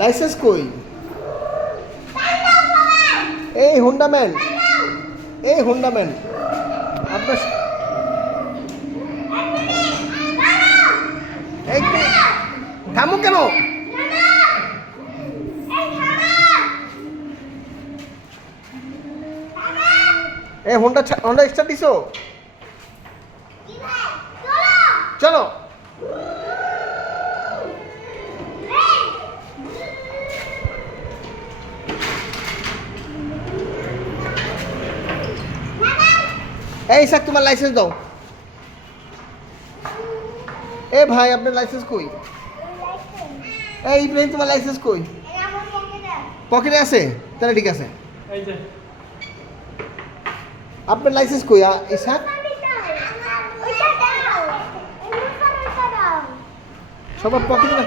Licence কই? এই হুন্ডাম্যান, এই হুন্ডাম্যান, আপনার এই থামো কেন? এই হোন্ডা স্টার্ট দিছো? চলো। এই স্যার তোমার লাইসেন্স দাও। এ ভাই আপনার লাইসেন্স কই? এই ইব্রাহিম তোমার লাইসেন্স কই? পকেটে আছে? তাহলে ঠিক আছে। আপনার লাইসেন্স কই ইসা? সবার পকেটে না।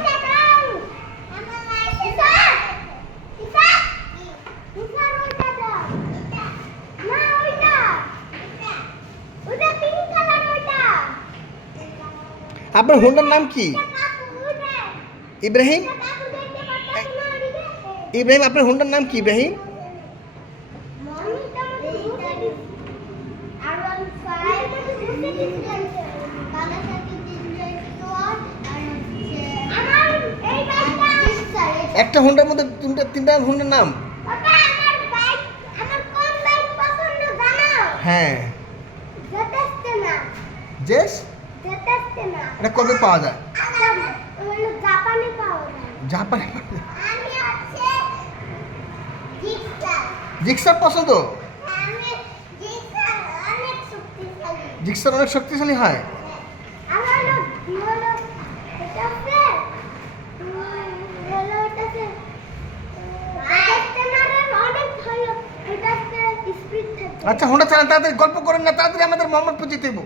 আপনার হোন্ডার নাম কি? ইব্রাহিম, ইব্রাহিম আপনার হোন্ডার নাম কি ইব্রাহিম? একটা হোন্ডার মধ্যে তিনটা হোন্ডার নাম? হ্যাঁ। জেস? এটা কবে পাওয়া যায়? জাপানে। জিক্সার পছন্দ? জিক্সার অনেক শক্তিশালী হয়। আচ্ছা হোন্ডা চালান, তাড়াতাড়ি গল্প করেন না, তাড়াতাড়ি আমাদের মোহাম্মদপুর যেতে দেবো।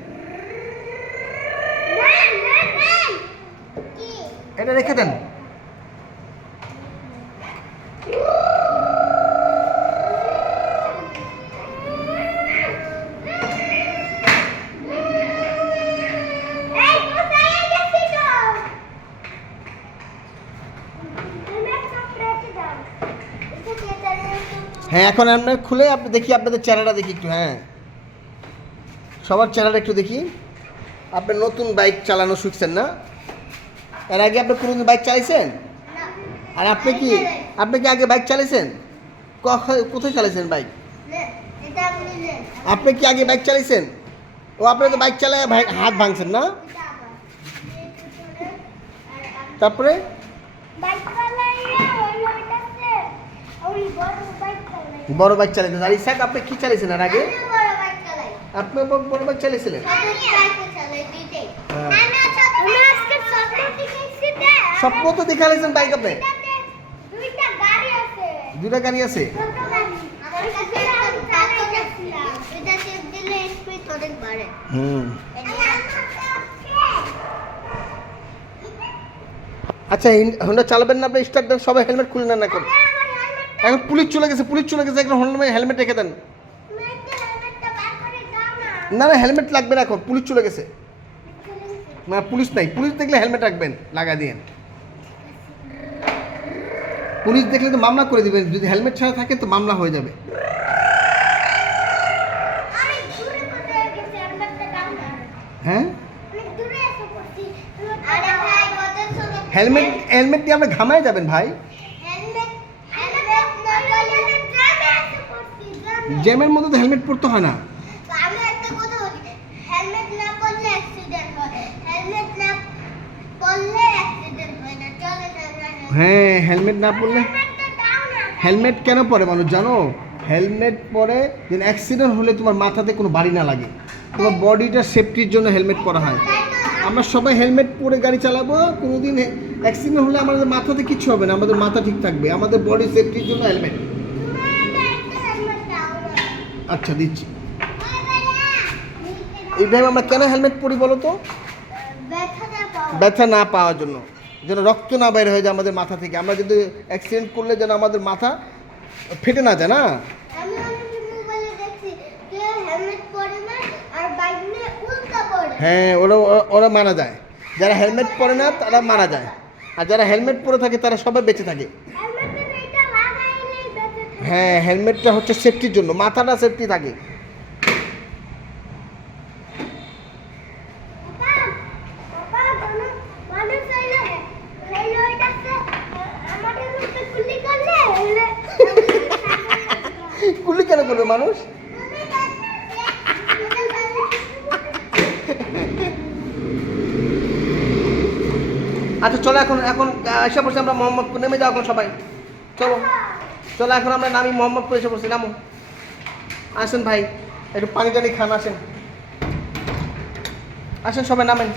এটা রেখে দেন। হ্যাঁ এখন আমরা খুলে আপনি দেখি আপনাদের চেহারাটা দেখি একটু। হ্যাঁ সবার চেহারাটা একটু দেখি। আপনি নতুন বাইক চালানো শিখছেন না? এর আগে আপনি কোনোদিন বাইক চালাইছেন? আর আপনি কি আগে বাইক চালাইছেন? কোথায় চালাইছেন বাইক? আপনি কি আগে বাইক চালাইছেন? ও আপনি তো বাইক চালায় হাত ভাঙছেন না? তারপরে বড় বাইক চালাইছেন। আর ইসাক আপনি কি চালাইছেন এর আগে? আপনি বড় বাইক চালাইছিলেন? স্বপ্ন তো দেখাইছেন বাইক আপনি? দুইটা গাড়ি আছে? আচ্ছা হোন্ডা চালাবেন না আপনি? স্টার্ট দেন, সবাই হেলমেট খুলে নেন এখন। এখন পুলিশ চলে গেছে এখন হোন্ডা হেলমেট রেখে দেন। না না হেলমেট লাগবে না এখন, পুলিশ চলে গেছে। না পুলিশ নাই, পুলিশ দেখলে হেলমেট রাখবেন, লাগা দিয়েন। পুলিশ দেখলে তো মামলা করে দিবেন, যদি হেলমেট ছাড়া থাকে তো মামলা হয়ে যাবে। হ্যাঁ হেলমেট দিয়ে আপনি ঘামায় যাবেন ভাই। জ্যামের মধ্যে তো হেলমেট পরতে হয় না। হ্যাঁ হেলমেট না পরলে, হেলমেট কেন পরে মানুষ জানো? হেলমেট পরে যেন অ্যাক্সিডেন্ট হলে তোমার মাথাতে কোনো বাড়ি না লাগে, তোমার বডিটা সেফটির জন্য হেলমেট পরা হয়। আমরা সবাই হেলমেট পরে গাড়ি চালাবো, কোনোদিন অ্যাক্সিডেন্ট হলে আমাদের মাথাতে কিছু হবে না, আমাদের মাথা ঠিক থাকবে, আমাদের বডি সেফটির জন্য হেলমেট। আচ্ছা দিচ্ছি। এইভাবে আমরা কেন হেলমেট পরি বলো তো? ব্যথা না পাওয়ার জন্য, যেন রক্ত না বের হয়ে যায় আমাদের মাথা থেকে। আমরা যদি অ্যাক্সিডেন্ট করলে যেন আমাদের মাথা ফেটে না যায় না। হ্যাঁ ওরা মারা যায়, যারা হেলমেট পরে না তারা মারা যায়। আর যারা হেলমেট পরে থাকে তারা সবাই বেঁচে থাকে। হ্যাঁ, হেলমেটটা হচ্ছে সেফটির জন্য, মাথাটা সেফটি থাকে। গুলি কেন করবে মানুষ? আচ্ছা চলো, এখন এখন এসে পড়ছি আমরা মোহাম্মদপুর, নেমে যাও এখন সবাই, চলো চলো এখন আমরা নামি মোহাম্মদপুর, এসে পড়ছি, নামো। আসেন ভাই, একটু পানি টানি খান, আসেন আসেন সবাই নামেন।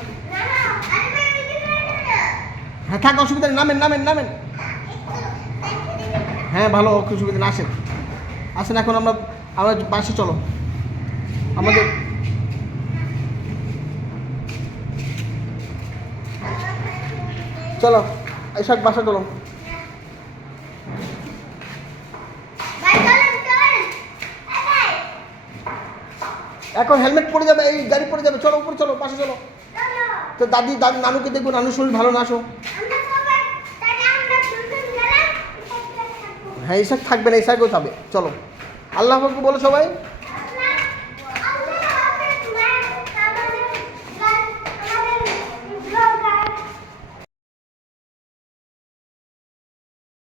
হ্যাঁ থাক, অসুবিধা নেই, নামেন নামেন নামেন। হ্যাঁ ভালো, অসুবিধা নেই, আসেন আসেন। এখন আমরা আমরা বাসে চলো আমাদের। চলো এইসব বাসা চলো। এখন হেলমেট পরে যাবে, এই গাড়ি পরে যাবে, চলো উপরে চলো, পাশে চলো। তো দাদি দাদি নানুকে দেখবো, নানুর শরীর ভালো না, আসো। হ্যাঁ এই সাইড থাকবে না, এই সাইডেও থাকবে, চলো। আল্লাহ হাফেজ বলো সবাই।